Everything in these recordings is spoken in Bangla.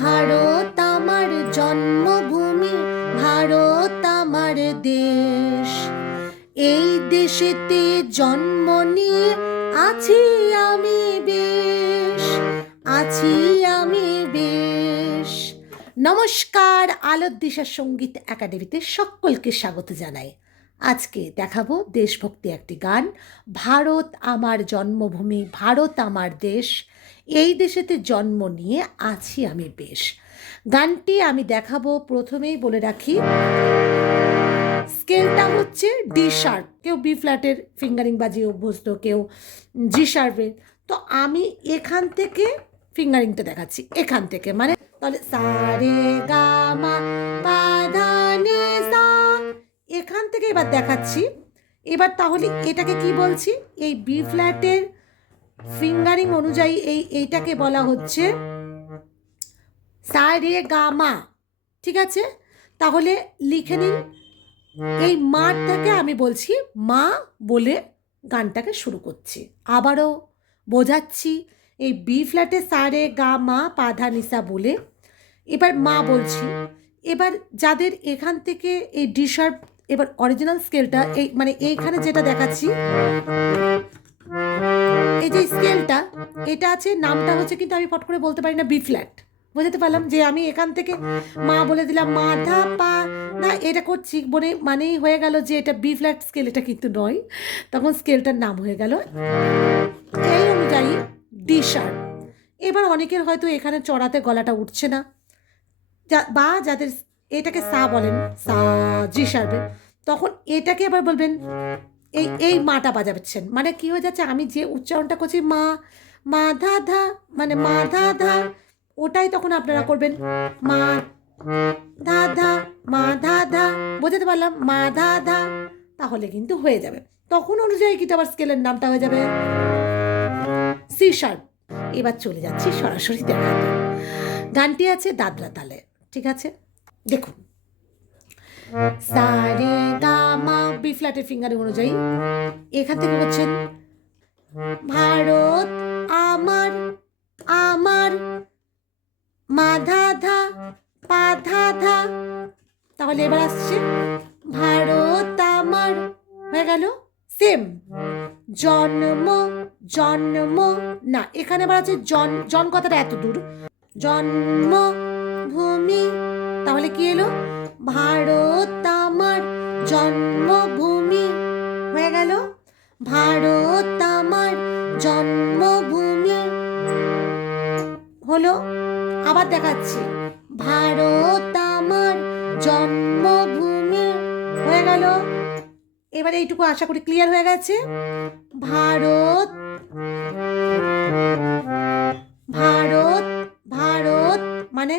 ভারত আমার জন্মভূমি, ভারত আমার দেশ। এই দেশেতে জন্ম নিয়ে আছি আমি বেশ, আছি আমি বেশ। নমস্কার, আলোর দিশা সঙ্গীত একাডেমিতে সকলকে স্বাগত জানাই। আজকে দেখাবো দেশভক্তি একটি গান, ভারত আমার জন্মভূমি, ভারত আমার দেশ। এই দেশেতে জন্ম নিয়ে আছি আমি বেশ। গানটি আমি দেখাবো, প্রথমেই বলে রাখি স্কেলটা হচ্ছে ডি শার্প। কেউ বি ফ্ল্যাটের ফিঙ্গারিং বাজিয়ে অভ্যস্ত, কেউ জি শার্পের। তো আমি এখান থেকে ফিঙ্গারিংটা দেখাচ্ছি, এখান থেকে, মানে তাহলে সা রে গা মা পা ধা নি সা, এখান থেকে এবার দেখাচ্ছি। এবার তাহলে এটাকে কি বলছি, এই বি ফ্ল্যাটের ফিঙ্গারিং অনুযায়ী এইটাকে বলা হচ্ছে সা রে গা মা। ঠিক আছে, তাহলে লিখে নিন। এই মার থেকে আমি বলছি মা বলে গানটাকে শুরু করছি। আবারও বোঝাচ্ছি, এই বি ফ্ল্যাটে সা রে গা মা পা ধা নি সা বলে এবার মা বলছি। এবার যাদের এখান থেকে এই ডি শার্প, এবার অরিজিনাল স্কেলটা এই মানে এইখানে যেটা দেখাচ্ছি, এই যে স্কেলটা এটা আছে, নামটা হচ্ছে, কিন্তু আমি ফট করে বলতে পারি না বি ফ্ল্যাট। বোঝাতে পারলাম যে আমি এখান থেকে মা বলে দিলাম, মা ধা পা না, এটা করছি বলে মানেই হয়ে গেল যে এটা বি ফ্ল্যাট স্কেল, এটা কিন্তু নয়। তখন স্কেলটার নাম হয়ে গেল এই অনুযায়ী ডি শার্প। এবার অনেকের হয়তো এখানে চড়াতে গলাটা উঠছে না, বা যাদের এটাকে সা বলেন, সা জি শার্পে, তখন এটাকে আবার বলবেন এই মাটা বাজাচ্ছেন, মানে কি হয়ে যাচ্ছে, আমি যে উচ্চারণটা করছি মা মা ধা ধা, মানে মা ধা ধা, ওটাই তখন আপনারা করবেন মা ধা ধা, মা ধা ধা। বোঝাতে পারলাম, মা ধা ধা, তাহলে কিন্তু হয়ে যাবে। তখন অনুযায়ী কিন্তু আবার স্কেলের নামটা হয়ে যাবে সি শার্প। এবার চলে যাচ্ছি সরাসরি দেখাতে। গানটি আছে দাদরা তালে। ঠিক আছে, দেখুন সা রে গা মা, বি ফ্ল্যাটের ফিঙ্গারিং অনুযায়ী এখান থেকে হচ্ছেন ভারত আমার, আমার মা ধা ধা পা ধা ধা। তাহলে এবার আসছে ভারত আমার, হয়ে গেল সেম। জন্ম, জন্ম না, এখানে আবার আছে জন কথাটা এত দূর, জন্ম ভূমি, তাহলে কি এলো ভারত আমার জন্মভূমি, হয়ে গেল ভারত আমার জন্মভূমি। হলো, আবার দেখাচ্ছি ভারত আমার জন্মভূমি, হয়ে গেল। এবারে এইটুকু আশা করি ক্লিয়ার হয়ে গেছে। ভারত, ভারত, ভারত মানে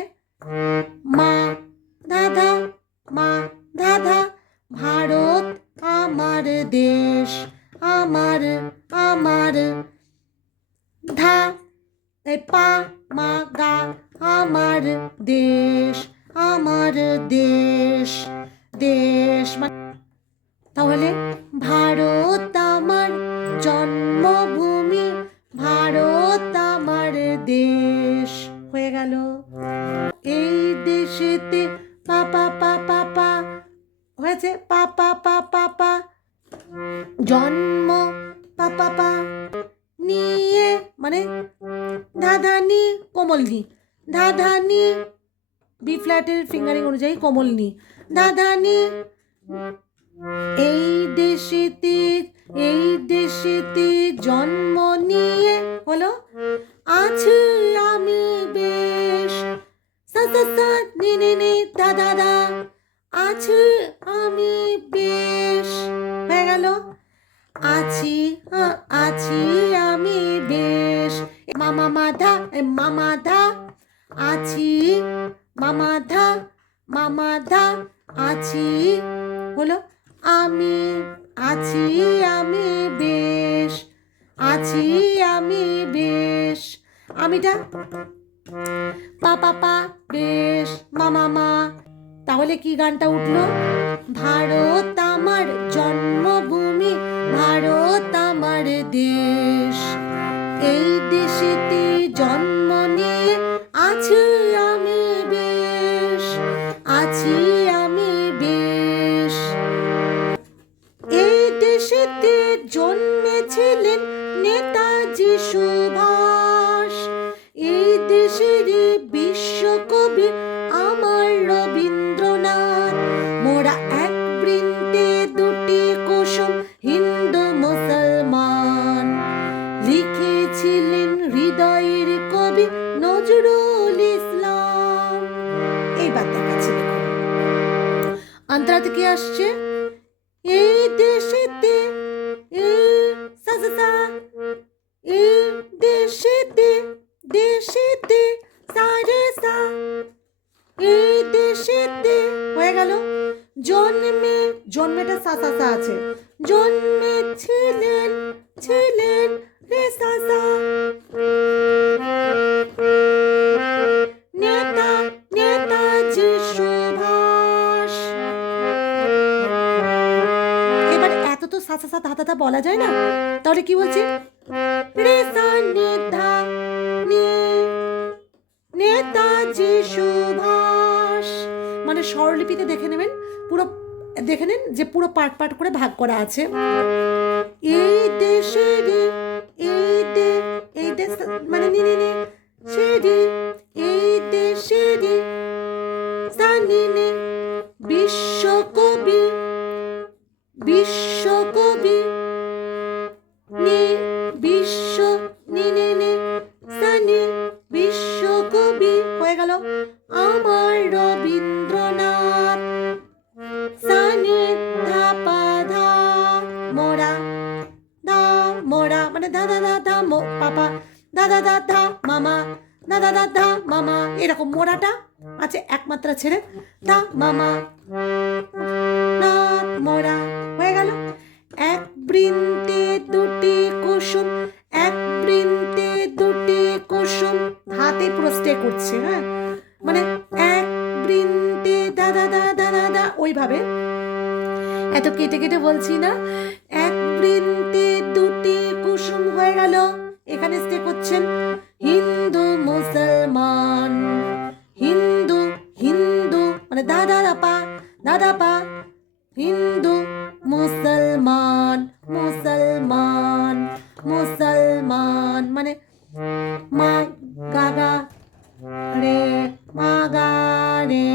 মা দাদা, মা দাদা, ভারত আমার দেশ, আমার, আমার ধা পা মা গা, আমার দেশ, আমার দেশ, দেশ মানে, তাহলে ভারত আমার জন্মভূমি, ভারত আমার দেশ, হয়ে গেল। এই দেশেতে পা পা পা পা পা হয়েছে, পা পা পা পা পা, জন্ম পা পা পা, নিয়ে মানে ধাধানি কোমল নি, ধাধানি বি ফ্ল্যাটের ফিঙ্গারিং অনুযায়ী কোমল নি, ধাধানি। এই দেশেতে, এই দেশেতে জন্ম নিয়ে হলো আছি আমি বেশ, সা সা সা নি নি নি দা দা দা, আছি আমি বেশ, হয়ে গেল আছি, আছি আমি বেশ। মামা মাধা, মামা ধা, আছি মামা ধা, মামা ধা, আছি, হলো আমি, আছি আমি বেশ, আছি আমি বেশ। আমিটা পা পা পা বেশ, মামা মা। তাহলে কি গানটা উঠলো, ভারত আমার জন্মভূমি, ভারত আমার দেশ। এই দেশেতে হৃদয়ের কবি নজরুল ইসলাম। এইবার দেখাচ্ছি, দেখুন অন্তরাতে কি আসছে, এই দেশেতে সা সা সা, এই দেশেতে দেশেতে সারে সা, এই দেশেতে হয়ে গেল। জন্মে, জন্মেটা সা সা সা আছে, জন্মে ছিলেন ছিলেন রে সা সা, নেতা নেতাজি সুভাষ। এবার এত তো সা সা সা ধা ধা ধা বলা যায় না, তাহলে কি বলছে, রে সা নে ধা নে, নেতাজি সুভাষ। মানে স্বরলিপিতে দেখে নেবেন, পুরো দেখে নেন যে পুরো পার্ট পার্ট করে ভাগ করা আছে। এই দেশের এই দে, এই দেশ মানে নি নি নি সেরি, এই দেশের সানি নে, বিশ্বকবি বিশ্বকবি নি, বিশ্ব নি নে নে সানি, বিশ্বকবি হয়ে গেল। আমার রবীন্দ্রনাথ সানি ধা পা ধা, মোরা দা, মোরা মানে দা দা দা দা পাপা, দা দা দা দা মামা, দা দা দা দা মামা, এরকম মোরাটা আছে একমাত্রা ছেড়ে, দা মামা নাথ মোরা হয়ে গেল। এক বৃন্তে দুটি কুসুম, এক বৃন্তে দুটি কুসুম, হাতে পুরো স্টে করছে, হ্যাঁ মানে এক বৃন্তে দা দা দা দা দা দা, ওইভাবে এত কেটে কেটে বলছি না। এক বৃন্তে দুটি কুসুম হয়ে গেল, এখানে স্টে করছেন। হিন্দু মুসলমান, হিন্দু হিন্দু মানে দা দা দা পা, দা দা পা, হিন্দু মুসলমান মুসলমান মুসলমান মানে মা গাগা রে, মা গা রে।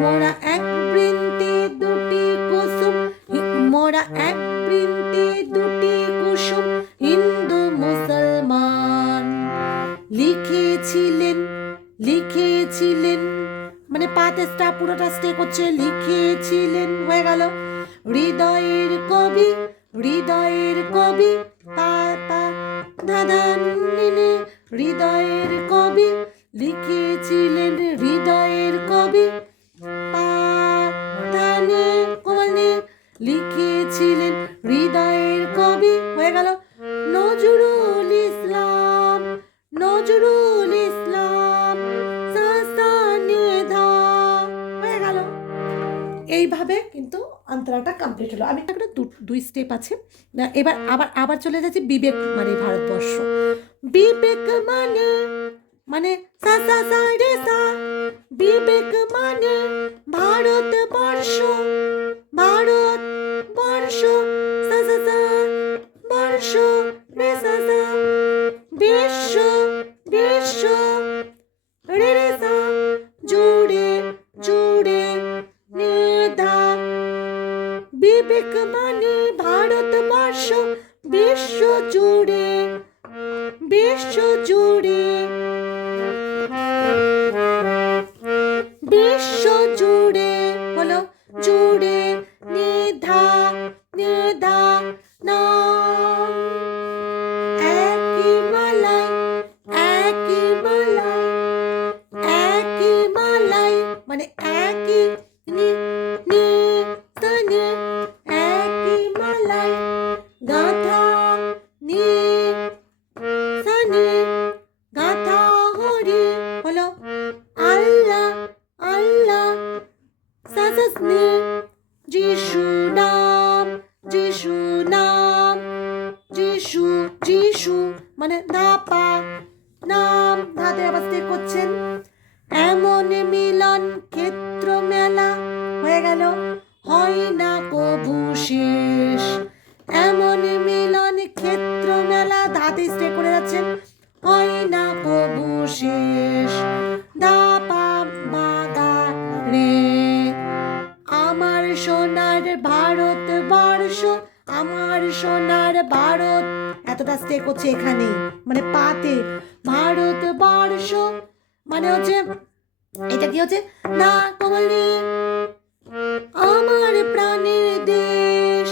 মোরা এক বৃন্তে দুটি কুসুম, মোরা এক বৃন্তে দুটি কুসুম, হিন্দু মুসলমান। লিখেছিলেন লিখেছিলেন মানে পাতে স্টা পুরোটা স্টে করছে, লিখেছিলেন হয়ে গেল। হৃদয়ের কবি হৃদয়ের কবি পা পা দাদা নে, হৃদয়ের কবি লিখেছিলেন, হৃদয়ের কবি পা নে কোমল নে, লিখেছিলেন হৃদয়ের কবি হয়ে গেল। নজরুল ইসলাম নজরুল ইসলাম সা সা নে ধা হয়ে গেল। এইভাবে কিন্তু অন্তরাটা কমপ্লিট হলো। আমি একটা দুই স্টেপ আছে, এবার আবার চলে যাচ্ছি বিবেক মানে ভারতবর্ষ। বিবেক মানে মানে সা সা সা রে সা, বিবেক মানে ভারতবর্ষ, ভারতবর্ষ সা সা সা, বর্ষ রে সা সা, বিশ্ব বিশ্ব রে রে সা, জুড়ে জুড়ে নিধা। বিবেক মানে ভারতবর্ষ, বিশ্ব জুড়ে বিশ্ব জুড়ে বিশ্ব জুড়ে হলো, জুড়ে নিধা নিধা না। একই মালাই একই মালাই একই মালাই মানে একই নি নি তনে, একই মালাই গাথা নি সানি, গাথা হরি হলো। আল্লাহ আল্লাহ সাসনে, যিশু নাম যিশু নাম, যিশু যিশু মানে না পা, নাম ধাতে অবস্থে করছেন। এমন মিলন ক্ষেত্র মেলা হয়ে গেল, হয় না কবু শেষ। এমন মিলন ক্ষেত্র মেলা ধাতে স্টে করে যাচ্ছেন, হয় না কবু শেষ। দা পা মা গা রে, আমার সোনার ভারতবর্ষ, আমার সোনার ভারত, এত এতটা স্টে করছে এখানেই, মানে পাতে। ভারতবর্ষ মানে হচ্ছে এটা কি হচ্ছে না কমলি আমার প্রাণের দেশ,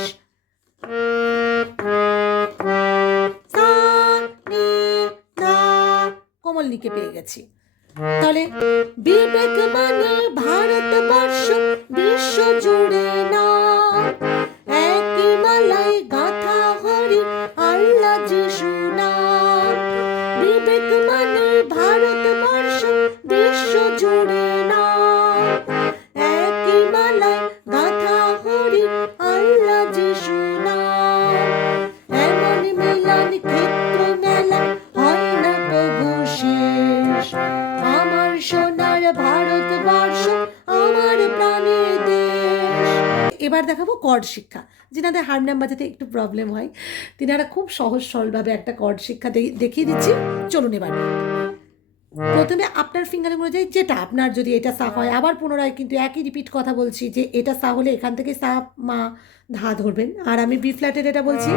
সা নি না কোমলনিকে পেয়ে গেছি। তাহলে বিবেক মানে ভারতবর্ষ বিশ্ব জুড়ে না, একই মালাই গাথা হরি আল্লাহ যিশু নাম। বিবেক মানে ভারতবর্ষ বিশ্ব জুড়ে না, একই মালাই গাথা হরি আল্লাহ যিশু নাম। এমন মিলন ক্ষেত্র মেলা হয় না প্রভু শেষ, আমার সোনার ভারতবর্ষ আমার প্রাণের দেশ। এবার দেখাবো কর্ড শিক্ষা। যিনাদের হারমোনিয়াম বাজাতে একটু প্রবলেম হয় তিনারা খুব সহজ সরলভাবে একটা কর্ড শিক্ষা দেখিয়ে দিচ্ছি। চলুন এবার প্রথমে আপনার ফিঙ্গারিং অনুযায়ী যেটা আপনার, যদি এটা সা হয় আবার পুনরায় কিন্তু একই রিপিট কথা বলছি যে এটা সা হলে এখান থেকে সা মা ধা ধরবেন। আর আমি বি ফ্ল্যাটের এটা বলছি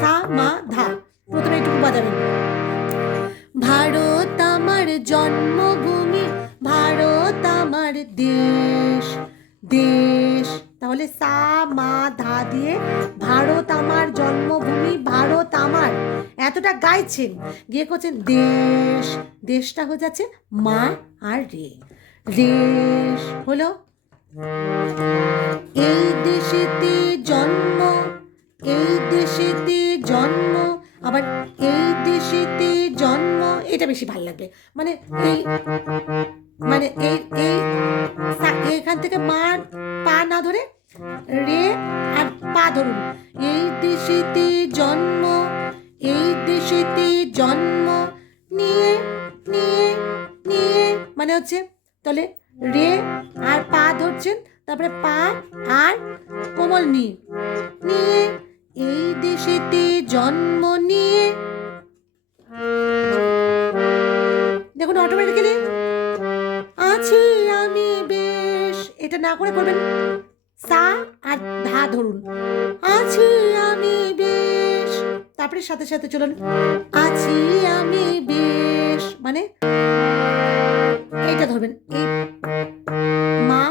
সা মা ধা, প্রথমে একটু বাজাবেন। ভারত আমার জন্মভূমি, ভারত আমার দেশ, দেশ। তাহলে সা মা ধা দিয়ে ভারত আমার জন্মভূমি, ভারত আমার এতটা গাইছেন, গিয়ে করছেন দেশ, দেশটা হয়ে যাচ্ছে মা আর রে, দেশ হলো। এই দেশেতে জন্ম, এই দেশেতে জন্ম, আবার এই দেশেতে জন্ম, এটা বেশি ভালো লাগবে। মানে এই মানে এই এই এখান থেকে মা পা না ধরে রে আর পা ধরুন। এই দেশেতে জন্ম, এই দেশেতে জন্ম নিয়ে নিয়ে নিয়ে, মানে হচ্ছে তাহলে রে আর পা ধরছেন, তারপরে পা আর কোমল নিয়ে নিয়ে, এই দেশেতে জন্ম নিয়ে। দেখুন অটোমেটিক্যালি আছি আমি বেশ, এটা না করে করবেন সা আর ধা ধরুন, আছি আমি বেশ, তারপরে সাথে সাথে চলুন আছি আমি বেশ, মানে এইটা ধরবেন, এই মা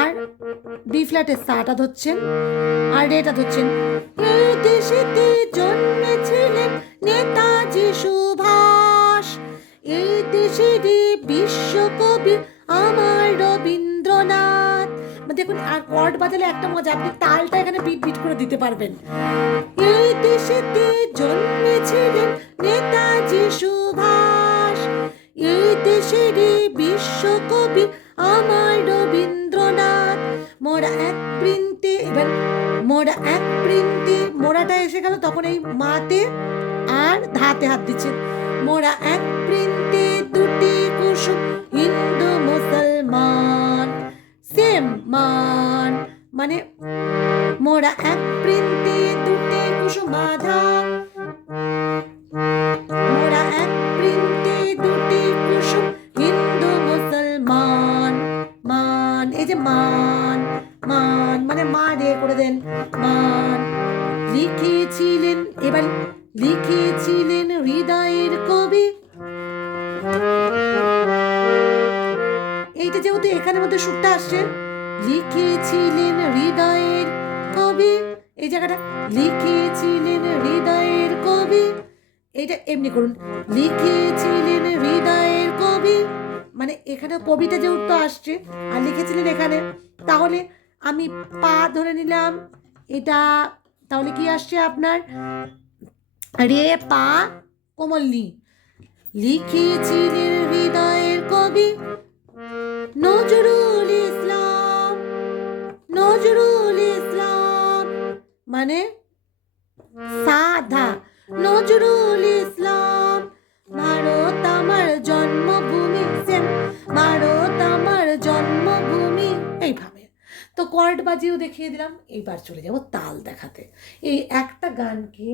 আর বি ফ্ল্যাটের সাটা ধরছেন আর রেটা ধরছেন। এই দেশেতে জন্মেছিলেন নেতাজি সুভাষ, এই দেশেরই বিশ্বকবি আমার রবীন্দ্রনাথ। দেখুন আর কর্ড বাজালে একটা মজা, আপনি তালটা এখানে বিট বিট করে দিতে পারবেন। এই দেশেতে জন্মেছিলেন নেতাজি সুভাষ, এই দেশেরই বিশ্বকবি আমার রবীন্দ্রনাথ। মোরা এক প্রিন্টে, এবার মোরা এক প্রিন্টে মোরাটা এসে গেল, তখন এই মাতে আর ধাতে হাত দিচ্ছেন। মোরা এক প্রিন্টে দুটি কুসুম, হিন্দু মুসলমান সেম মান, মানে মোরা এক প্রিন্টে দুটি কুসুম বাঁধা, মোরা এক প্রিন্টে দুটি কুসুম, হিন্দু মুসলমান মান, এই যে মান মান মানে মা রে করে দেন মান। লিখেছিলেন, এবার লিখেছিলেন হৃদয়ের কবি, এইটা যেহেতু এখানের মধ্যে সুরটা আসছে, লিখেছিলেন হৃদয়ের কবি, এই জায়গাটা লিখেছিলেন হৃদয়ের কবি, এইটা এমনি করুন লিখেছিলেন হৃদয়ের কবি, মানে এখানে কবিটা যেহেতু আসছে আর লিখেছিলেন এখানে, তাহলে আমি পা ধরে নিলাম এটা, তাহলে কি আসছে আপনার রে পা কোমল নি। লিখেছিলেন হৃদয়ের কবি নজরুল ইসলাম, নজরুল ইসলাম, মানে সাধা নজরুল ইসলাম। ভারত আমার জন্মভূমি, সেম ভারত আমার জন্মভূমি, এইভাবে। তো কর্ড বাজিয়েও দেখিয়ে দিলাম, এইবার চলে যাব তাল দেখাতে। এই একটা গানকে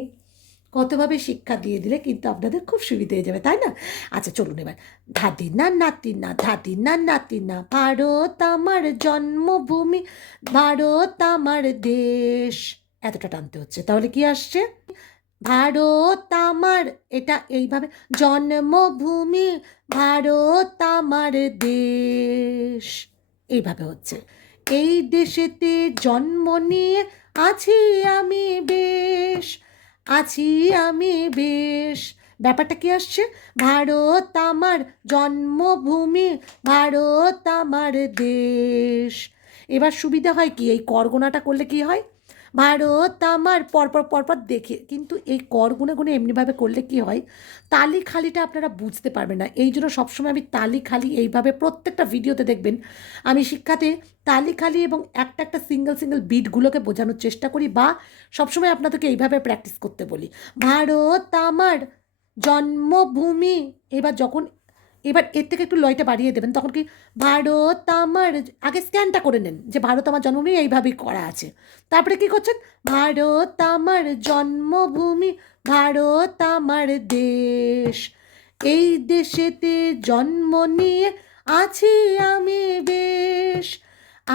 কতভাবে শিক্ষা দিয়ে দিলে কিন্তু আপনাদের খুব সুবিধা হয়ে যাবে, তাই না? আচ্ছা চলুন এবার ধাতি না নাতি না, ধাতি না নাতি না, ভারত আমার জন্মভূমি, ভারত আমার দেশ, এতটা টানতে হচ্ছে। তাহলে কি আসছে ভারত আমার, এটা এইভাবে, জন্মভূমি ভারত আমার দেশ, এইভাবে হচ্ছে। এই দেশেতে জন্ম নিয়ে আছি আমি বেশ, আছি আমি বেশ। ব্যাপারটা কি আসছে? ভারত আমার জন্মভূমি ভারত আমার দেশ। এবার সুবিধা হয় কি, এই করগোনাটা করলে কি হয়, ভারত আমার পরপর পরপর দেখে, কিন্তু এই কর গুনে গুনে এমনিভাবে করলে কি হয়, তালি খালিটা আপনারা বুঝতে পারবেন না। এই জন্য সবসময় আমি তালি খালি এইভাবে প্রত্যেকটা ভিডিওতে দেখবেন আমি শিক্ষাতে তালি খালি এবং একটা একটা সিঙ্গেল সিঙ্গেল বিটগুলোকে বোঝানোর চেষ্টা করি, বা সবসময় আপনাদেরকে এইভাবে প্র্যাকটিস করতে বলি। ভারত আমার জন্মভূমি, এবার যখন, এবার এর থেকে একটু লয়টা বাড়িয়ে দেবেন, তখন কি, ভারত আমার, আগে স্ক্যানটা করে নেন যে ভারত আমার জন্মভূমি এইভাবেই করা আছে, তারপরে কি করছেন, ভারত আমার জন্মভূমি ভারত আমার দেশ, এই দেশেতে জন্ম নিয়ে আছি আমি বেশ,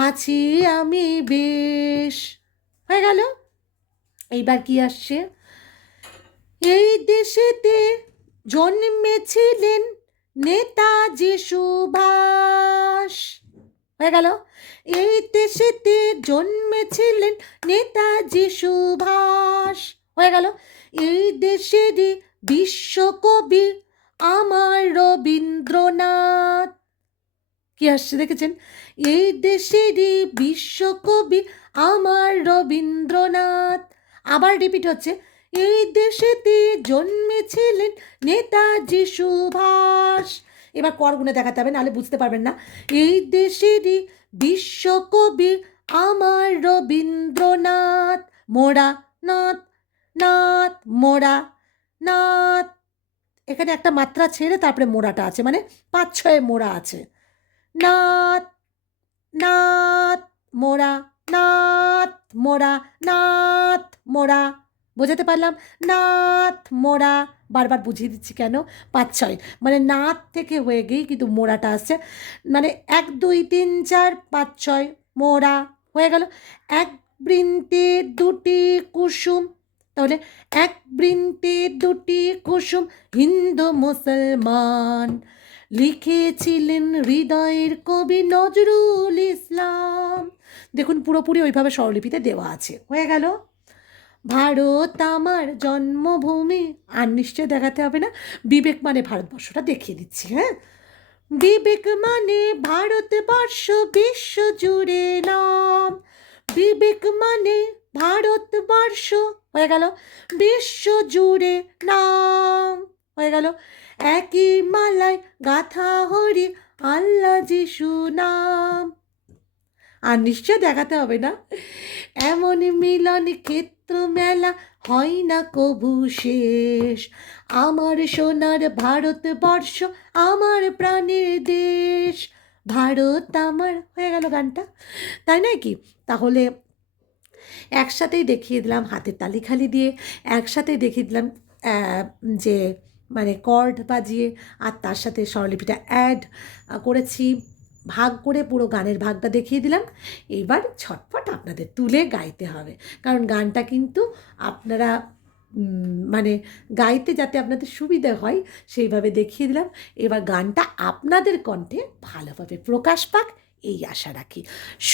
আছি আমি বেশ। হয়ে গেল। এইবার কি আসছে, এই দেশেতে জন্মেছিলেন নেতাজি সুভাষ। হয়ে গেল। এই দেশেতে জন্মেছিলেন নেতাজি সুভাষ। হয়ে গেল। এই দেশেরই বিশ্বকবি আমার রবীন্দ্রনাথ। কি আসছে দেখেছেন, এই দেশেরই বিশ্বকবি আমার রবীন্দ্রনাথ। আবার রিপিট হচ্ছে, এই দেশেতে জন্মেছিলেন নেতাজি সুভাষ। এবার কর গুনে দেখাতে হবে, নাহলে বুঝতে পারবেন না। এই দেশেরই বিশ্বকবি আমার রবীন্দ্রনাথ। মোরা নাথ, নাথ মোরা নাথ, এখানে একটা মাত্রা ছেড়ে তারপরে মোড়াটা আছে, মানে 5-6 মোড়া আছে। নাথ, নাথ মোরা, নাথ মোরা, নাথ মোরা। বোঝাতে পারলাম? নাথ মোরা। বারবার বুঝিয়ে দিচ্ছি কেন, 5-6, মানে নাথ থেকে হয়ে গিয়েই কিন্তু মোড়াটা আসছে, মানে 1 2 3 4 5 6 মোরা। হয়ে গেল। এক বৃন্তে দুটি কুসুম, তাহলে এক বৃন্তে দুটি কুসুম হিন্দু মুসলমান, লিখেছিলেন হৃদয়ের কবি নজরুল ইসলাম। দেখুন পুরোপুরি ওইভাবে স্বরলিপিতে দেওয়া আছে। হয়ে গেল। ভারত আমার জন্মভূমি, আর নিশ্চয় দেখাতে হবে না, বিবেক মানে ভারতবর্ষটা দেখিয়ে দিচ্ছি। হ্যাঁ, বিবেক মানে ভারতবর্ষ বিশ্ব জুড়ে নাম, বিবেক মানে ভারতবর্ষ। হয়ে গেল। বিশ্ব জুড়ে নাম। হয়ে গেল। একই মালায় গাথা হরি আল্লাহ যিশু নাম। আর নিশ্চয় দেখাতে হবে না, এমন মিলন ক্ষেত্র মেলা হয় না কবু শেষ, আমার সোনার ভারতবর্ষ আমার প্রাণের দেশ, ভারত আমার। হয়ে গেল গানটা, তাই নয় কি? তাহলে একসাথেই দেখিয়ে দিলাম হাতের তালি খালি দিয়ে, একসাথেই দেখিয়ে দিলাম যে মানে কর্ড বাজিয়ে, আর তার সাথে স্বরলিপিটা অ্যাড করেছি, ভাগ করে পুরো গানের ভাগটা দেখিয়ে দিলাম। এবার ছটফট আপনাদের তুলে গাইতে হবে, কারণ গানটা কিন্তু আপনারা মানে গাইতে যাতে আপনাদের সুবিধা হয় সেইভাবে দেখিয়ে দিলাম। এবার গানটা আপনাদের কণ্ঠে ভালোভাবে প্রকাশ পাক, এই আশা রাখি।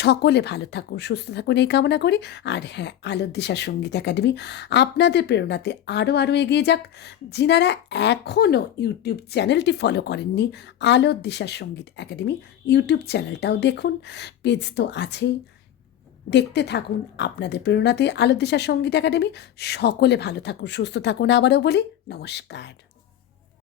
সকলে ভালো থাকুন, সুস্থ থাকুন, এই কামনা করি। আর হ্যাঁ, আলোর দিশা সঙ্গীত একাডেমি আপনাদের প্রেরণাতে আরও আরও এগিয়ে যাক। যিনারা এখনও ইউটিউব চ্যানেলটি ফলো করেননি, আলোর দিশা সঙ্গীত একাডেমি ইউটিউব চ্যানেলটাও দেখুন, পেজ তো আছেই, দেখতে থাকুন। আপনাদের প্রেরণাতে আলোর দিশা সঙ্গীত একাডেমি। সকলে ভালো থাকুন, সুস্থ থাকুন। আবারও বলি নমস্কার।